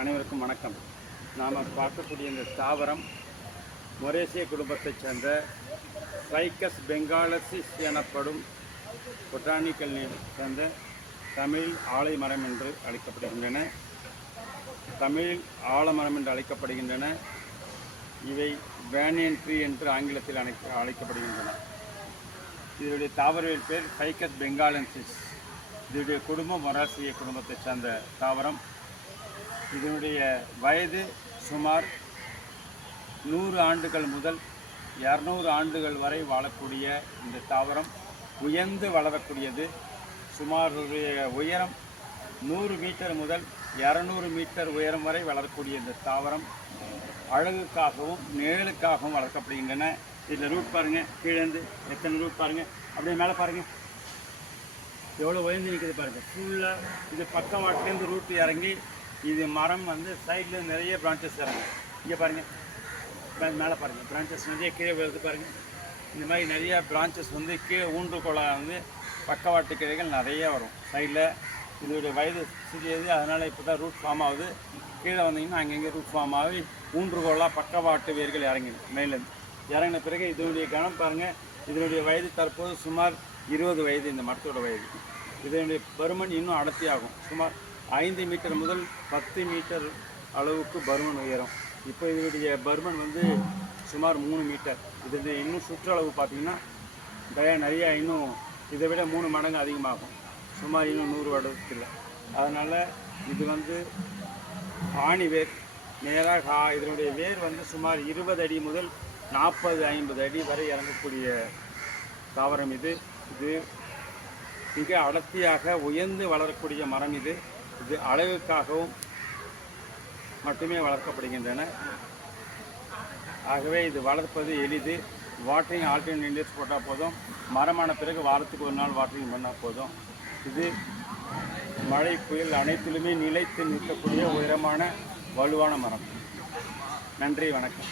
அனைவருக்கும் வணக்கம். நாம் பார்க்கக்கூடிய இந்த தாவரம் மொரேசிய குடும்பத்தைச் சேர்ந்த ஃபைகஸ் பெங்காலசிஸ் எனப்படும் பொட்டானிக்கல் நேம் சேர்ந்த தமிழில் ஆலைமரம் என்று அழைக்கப்படுகின்றன. தமிழில் ஆலமரம் என்று அழைக்கப்படுகின்றன. இவை பேனியன் ட்ரீ என்று ஆங்கிலத்தில் அழைக்கப்படுகின்றன. இதனுடைய தாவரவியல் பேர் ஃபைகஸ் பெங்காலன்சிஸ். இதனுடைய குடும்பம் மொரேசிய குடும்பத்தைச் சேர்ந்த தாவரம். இதனுடைய வயது சுமார் 100 ஆண்டுகள் முதல் 200 ஆண்டுகள் வரை வாழக்கூடிய இந்த தாவரம் உயர்ந்து வளரக்கூடியது. சுமார் உயரம் 100 மீட்டர் முதல் 200 மீட்டர் உயரம் வரை வளரக்கூடிய இந்த தாவரம் அழகுக்காகவும் நிழலுக்காகவும் வளர்க்கப்படுகின்றன. இதில் ரூட் பாருங்கள், கீழேருந்து எத்தனை ரூட் பாருங்கள், அப்படியே மேலே பாருங்கள் எவ்வளோ உயர்ந்து நிற்குது பாருங்கள். ஃபுல்லாக இது பக்கவாட்டிலேருந்து ரூட்டு இறங்கி இது மரம் சைடில் நிறைய பிரான்ச்சஸ் இறங்கும். இங்கே பாருங்கள், மேலே பாருங்கள், பிரான்ச்சஸ் நிறைய கீழே வருது பாருங்கள். இந்த மாதிரி நிறையா பிரான்ச்சஸ் கீழே ஊன்றுகோலாக பக்கவாட்டு கிளைகள் நிறைய வரும் சைடில். இதோடைய வயது சிறியது, அதனால் இப்போ தான் ரூட் ஃபார்ம் ஆகுது. கீழே வந்தீங்கன்னா அங்கங்கே ரூட் ஃபார்ம் ஆகி ஊன்றுகோலாக பக்கவாட்டு வேர்கள் இறங்கிடும். மேலேருந்து இறங்கின பிறகு இதனுடைய கனம் பாருங்கள். இதனுடைய வயது தற்போது சுமார் 20 வயது இந்த மரத்தோட வயது. இதனுடைய பருமன் இன்னும் அடர்த்தியாகும். சுமார் 5 மீட்டர் முதல் 10 மீட்டர் அளவுக்கு பருமன் உயரும். இப்போ இதனுடைய பருமன் சுமார் 3 மீட்டர். இது இன்னும் சுற்றளவு பார்த்திங்கன்னா நிறையா இன்னும் இதை விட 3 மடங்கு அதிகமாகும். சுமார் இன்னும் 100 வருடத்தில். அதனால் இது ஆணி வேர் நேராக இதனுடைய வேர் சுமார் 20 அடி முதல் 40-50 அடி வரை இறங்கக்கூடிய தாவரம் இது. இது மிக அடர்த்தியாக உயர்ந்து வளரக்கூடிய மரம். இது அழகுக்காகவும் மட்டுமே வளர்க்கப்படுகின்றன. ஆகவே இது வளர்ப்பது எளிது. வாட்டரிங் ஆல்டர்னேட்டிவ்ஸ் போட்டால் போதும். மரமான பிறகு வாரத்துக்கு ஒரு நாள் வாட்டரிங் பண்ணால் போதும். இது மழை புயல் அனைத்திலுமே நிலைத்து நிற்கக்கூடிய உயரமான வலுவான மரம். நன்றி, வணக்கம்.